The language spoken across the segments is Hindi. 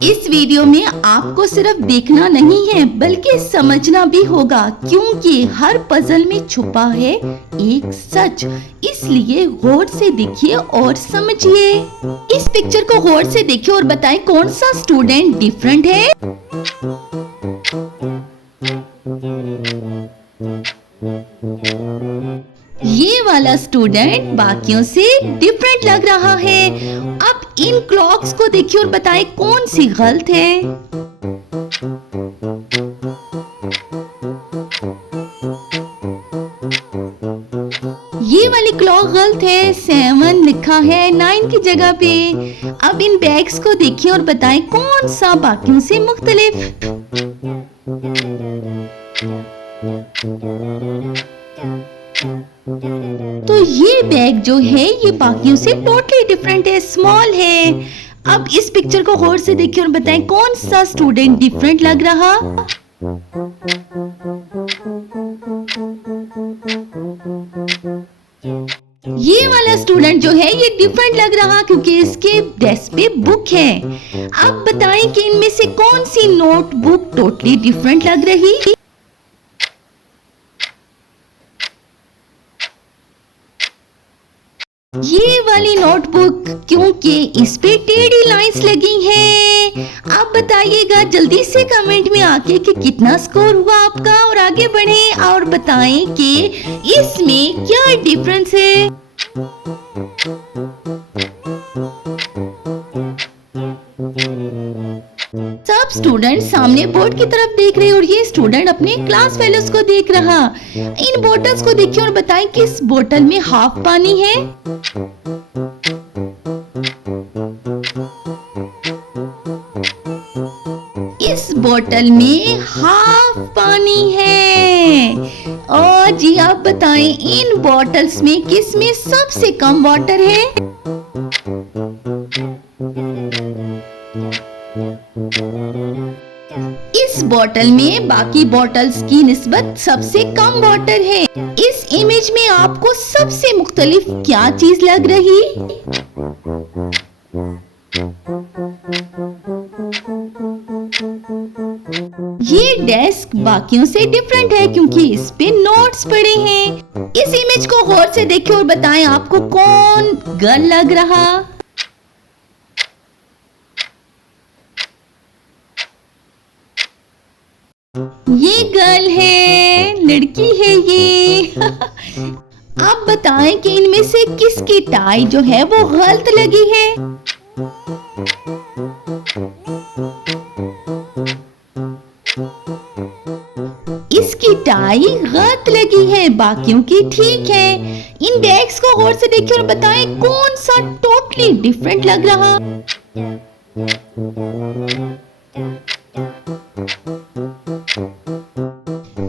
इस वीडियो में आपको सिर्फ देखना नहीं है बल्कि समझना भी होगा, क्योंकि हर पजल में छुपा है एक सच। इसलिए गौर से देखिए और समझिए। इस पिक्चर को गौर से देखिए और बताएं कौन सा स्टूडेंट डिफरेंट है। ये वाला स्टूडेंट बाकियों से डिफरेंट लग रहा है। अब इन क्लॉक्स को देखिए और बताएं कौन सी गलत है। ये वाली क्लॉक गलत है, 7 लिखा है 9 की जगह पे। अब इन बैग्स को देखिए और बताएं कौन सा बाकियों से मुख्तलिफ। तो ये बैग जो है ये बाकियों से टोटली डिफरेंट है, स्मॉल है। अब इस पिक्चर को गौर से देखिए और बताएं कौन सा स्टूडेंट डिफरेंट लग रहा। ये वाला स्टूडेंट जो है ये डिफरेंट लग रहा क्योंकि इसके डेस्क पे बुक है। अब बताएं कि इनमें से कौन सी नोटबुक टोटली डिफरेंट लग रही। ये वाली नोटबुक क्योंकि इस पे टेढ़ी लाइंस लगी हैं। आप बताइएगा जल्दी से कमेंट में आके कि कितना स्कोर हुआ आपका, और आगे बढ़ें और बताएं कि इसमें क्या डिफरेंस है। सब स्टूडेंट सामने बोर्ड की तरफ देख रहे हैं और ये स्टूडेंट अपने क्लास फेलोज को देख रहा। इन बोतल्स को देखिए और बताएं कि इस बोतल में हाफ पानी है। इस बोतल में हाफ पानी है। और जी आप बताएं इन बोतल्स में किस में सबसे कम वाटर है। इस बोतल में बाकी बोतल्स की निस्बत सबसे कम वाटर है। इस इमेज में आपको सबसे मुख्तलिफ क्या चीज लग रही। ये डेस्क बाकियों से डिफरेंट है क्योंकि इस पे नोट्स पड़े हैं। इस इमेज को गौर से देखिए और बताएं आपको कौन गर्ल लग रहा। ये गर्ल है, लड़की है ये। आप बताएं कि इनमें से किसकी टाई जो है वो गलत लगी है। इसकी टाई गलत लगी है, बाकियों की ठीक है। इन बैग्स को गौर से देखिए और बताएं कौन सा टोटली डिफरेंट लग रहा।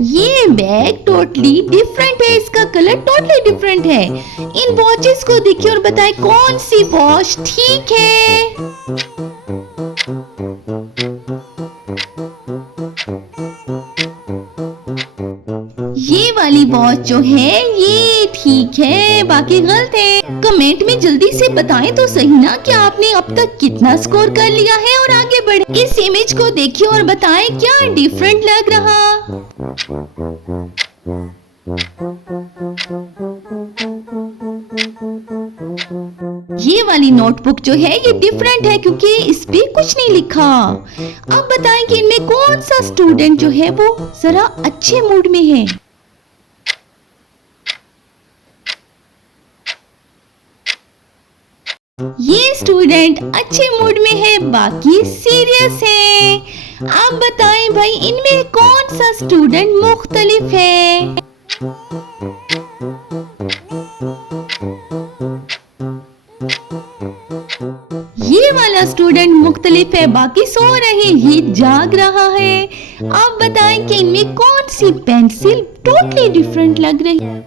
ये बैग टोटली डिफरेंट है, इसका कलर टोटली डिफरेंट है। इन वॉचेस को देखिए और बताएं कौन सी वॉच ठीक है। ये वाली वॉच जो है ये ठीक है, बाकी गलत है। कमेंट में जल्दी से बताएं तो सही ना कि आपने अब तक कितना स्कोर कर लिया है और आगे बढ़े। इस इमेज को देखिए और बताएं क्या डिफरेंट लग रहा। ये वाली नोटबुक जो है ये डिफरेंट है क्योंकि इस पे कुछ नहीं लिखा। अब बताएं कि इनमें कौन सा स्टूडेंट जो है वो जरा अच्छे मूड में है। ये स्टूडेंट अच्छे मूड में है, बाकी सीरियस है। आप बताएं भाई इनमें कौन सा स्टूडेंट मुख्तलिफ है। ये वाला स्टूडेंट मुख्तलिफ है, बाकी सो रहे, ये जाग रहा है। आप बताएं कि इनमें कौन सी पेंसिल टोटली डिफरेंट लग रही है।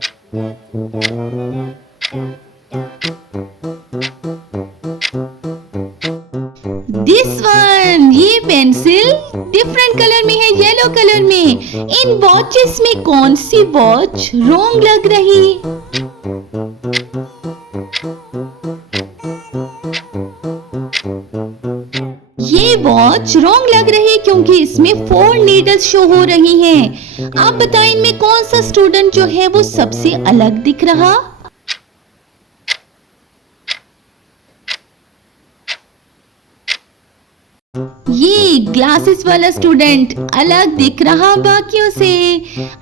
दिस वन, ये पेंसिल डिफरेंट कलर में है, येलो कलर में। इन वॉचेस में कौन सी वॉच रॉन्ग लग रही। ये वॉच वॉच रॉन्ग लग रही क्योंकि इसमें 4 नीडल्स शो हो रही हैं। आप बताएं इनमें कौन सा स्टूडेंट जो है वो सबसे अलग दिख रहा? ये ग्लासेस वाला स्टूडेंट अलग दिख रहा बाकियों से।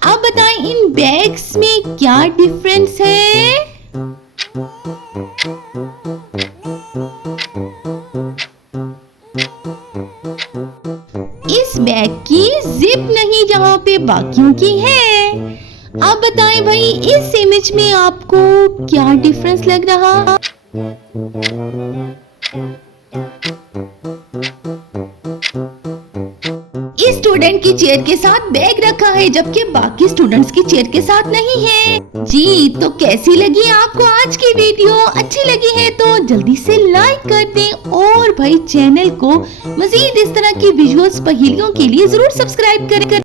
आप बताएं इन बैग्स में क्या डिफरेंस है? इस बैग की जिप नहीं जहां पे बाकियों की है। आप बताएं भाई इस इमेज में आपको क्या डिफरेंस लग रहा? इस स्टूडेंट की चेयर के साथ बैग रखा है जबकि बाकी स्टूडेंट्स की चेयर के साथ नहीं है। जी तो कैसी लगी आपको आज की वीडियो? अच्छी लगी है तो जल्दी से लाइक कर दें और भाई चैनल को मजीद इस तरह की विजुअल्स पहेलियों के लिए जरूर सब्सक्राइब करें।